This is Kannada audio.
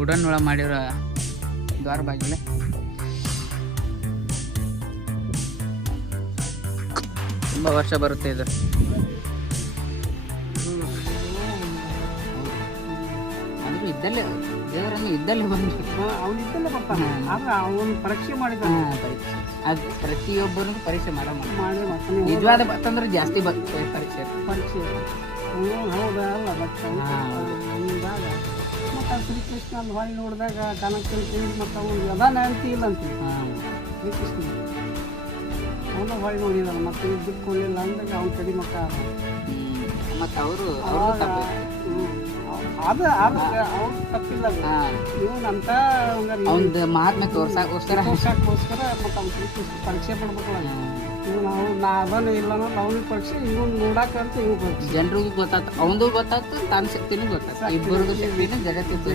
ವುಡನ್ ಒಳಗೆ ಮಾಡಿರೋ ದ್ವಾರ ಬಾಗಿಲು. ತುಂಬ ವರ್ಷ ಬರುತ್ತೆ ಇದು. ಅದು ಇದ್ದಲ್ಲೇ ದೇವರನ್ನು ಇದ್ದಲ್ಲೇ ಬಂದು ಅವ್ನು ಇದ್ದಲ್ಲೇ ಬರ್ತಾನೆ. ಆದ್ರೆ ಅವನು ಪರೀಕ್ಷೆ ಮಾಡಿದ್ದಾನೆ. ಪರೀಕ್ಷೆ ಅದು ಪ್ರತಿಯೊಬ್ಬರು ಪರೀಕ್ಷೆ ಮಾಡೋ ಮಾಡಿ ಬರ್ತಾನೆ. ನಿಜವಾದ ಬತ್ತಂದ್ರೆ ಜಾಸ್ತಿ ಬರ್ತದೆ ಪರೀಕ್ಷೆ. ಪರೀಕ್ಷೆ ಹೌದಾ ಅಲ್ಲ ಬಟ್ ಅಂದಾಗ ಮತ್ತು ಶ್ರೀಕೃಷ್ಣ ಅಲ್ಲಿ ಹೊಳಿ ನೋಡಿದಾಗ ಕನಕನ ಕೇಳಿ ಮತ್ತು ಅವನು ಅದಾನ ಅಂತ ಇಲ್ಲ ಅಂತೀವಿ. ಶ್ರೀಕೃಷ್ಣ ಅವನು ಹೊಳಿ ನೋಡಿದಲ್ಲ ಮತ್ತು ದಿಕ್ಕೊಂಡಿಲ್ಲ ಅಂದಾಗ ಅವ್ನ ಕಡಿ ಮಕ್ಕ ಮತ್ತು ಅವರು ಅದು ಅವ್ರು ತಪ್ಪಿಲ್ಲ. ಇವನಂತ ಒಂದು ಮಹಾತ್ಮೆ ತೋರ್ಸಕ್ಕೋಸ್ಕರ ಮತ್ತು ಅವ್ನು ಶ್ರೀಕೃಷ್ಣ ಪರೀಕ್ಷೆ ಪಡ್ಬೇಕಲ್ಲ. ಇವನು ನಾ ಅದನ್ನು ಇಲ್ಲ ಅನ್ನೋದು ಅವ್ನಿಗೆ ಪರೀಕ್ಷೆ, ಇವನು ನೋಡಕ್ಕಂತ ಇವ್ ಪರೀಕ್ಷೆ. ಜನರಿಗೂ ಗೊತ್ತಾಯ್ತು, ಅವನದು ಗೊತ್ತಾಯ್ತು, ತಾನ ಶಕ್ತಿನೂ ಗೊತ್ತಾಯ್ತು. ಇಬ್ಬರದು ಶಕ್ತಿನೂ ಜಗತ್ತಿದ್ದು